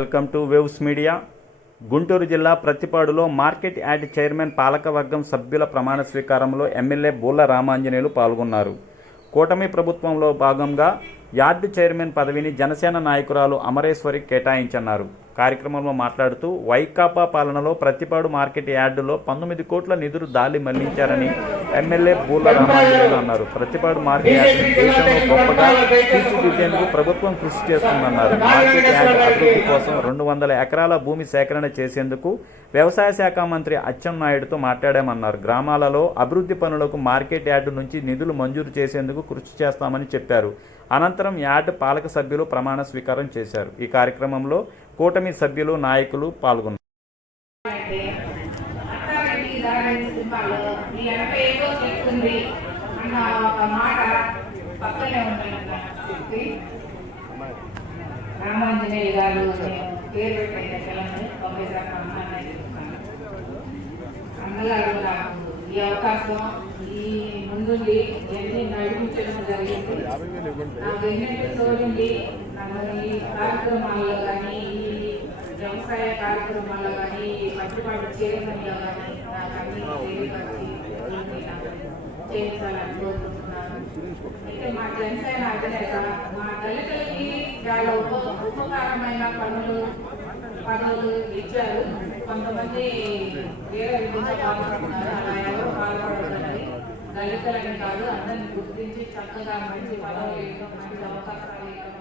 Welcome to waves media. Guntur జిల్లా ప్రత్తిపాడులో market yard chairman పాలకవర్గం సభ్యుల ప్రమాణ స్వీకారంలో ఎమ్మెల్యే బూళ్ళ రామాంజనేయులు పాల్గొన్నారు. కూటమి ప్రభుత్వంలో భాగంగా యార్డు చైర్మన్ పదవిని జనసేన నాయకురాలు అమరేశ్వరి కేటాయించన్నారు. కార్యక్రమంలో మాట్లాడుతూ వైకాపా పాలనలో ప్రత్తిపాడు మార్కెట్ యార్డులో 19 కోట్ల నిధులు దాలి మళ్లించారని ఎమ్మెల్యే బూళ్ళ రామాంజనేయులు అన్నారు. ప్రత్తిపాడు మార్కెట్ యార్డును దేశంలో గొప్పగా తీర్చిదిద్దేందుకు ప్రభుత్వం కృషి చేస్తుందన్నారు. మార్కెట్ యార్డ్ అభివృద్ధి కోసం 200 ఎకరాల భూమి సేకరణ చేసేందుకు వ్యవసాయ శాఖ మంత్రి అచ్చెన్నాయుడుతో మాట్లాడామన్నారు. గ్రామాలలో అభివృద్ధి పనులకు మార్కెట్ యార్డు నుంచి నిధులు మంజూరు చేసేందుకు కృషి చేస్తామని చెప్పారు. అనంతరం యార్డు పాలక సభ్యులు ప్రమాణ స్వీకారం చేశారు. ఈ కార్యక్రమంలో కూటమి సభ్యులు, నాయకులు పాల్గొన్నారు. రామాంజనేయ గారు పేరు అన్నగారు నాకు ఈ అవకాశం ఈ ముందుండి ఎన్ని నడిపించడం జరిగింది. నాకు ఎన్నింటి తోడింది నన్ను ఈ కార్యక్రమాల్లో కానీ, ఈ వ్యవసాయ కార్యక్రమాల్లో కానీ, ఈ పట్టుబాటు చైర్మన్లో కానీ నాకు అన్ని చేయించాలని కోరుకుంటున్నాను. అయితే మా జనసేన అధినేత మా దళితులకి చాలా ఉపకారమైన పనులు ఇచ్చారు. కొంతమంది వేరే విధంగా పాల్గొంటున్నారు. అలా ఎవరు పాల్గొనడానికి దళితులని కాదు, అందరిని గుర్తించి చక్కగా మంచి పదవులు ఇవ్వడం, మంచి అవకాశాలు ఇవ్వడం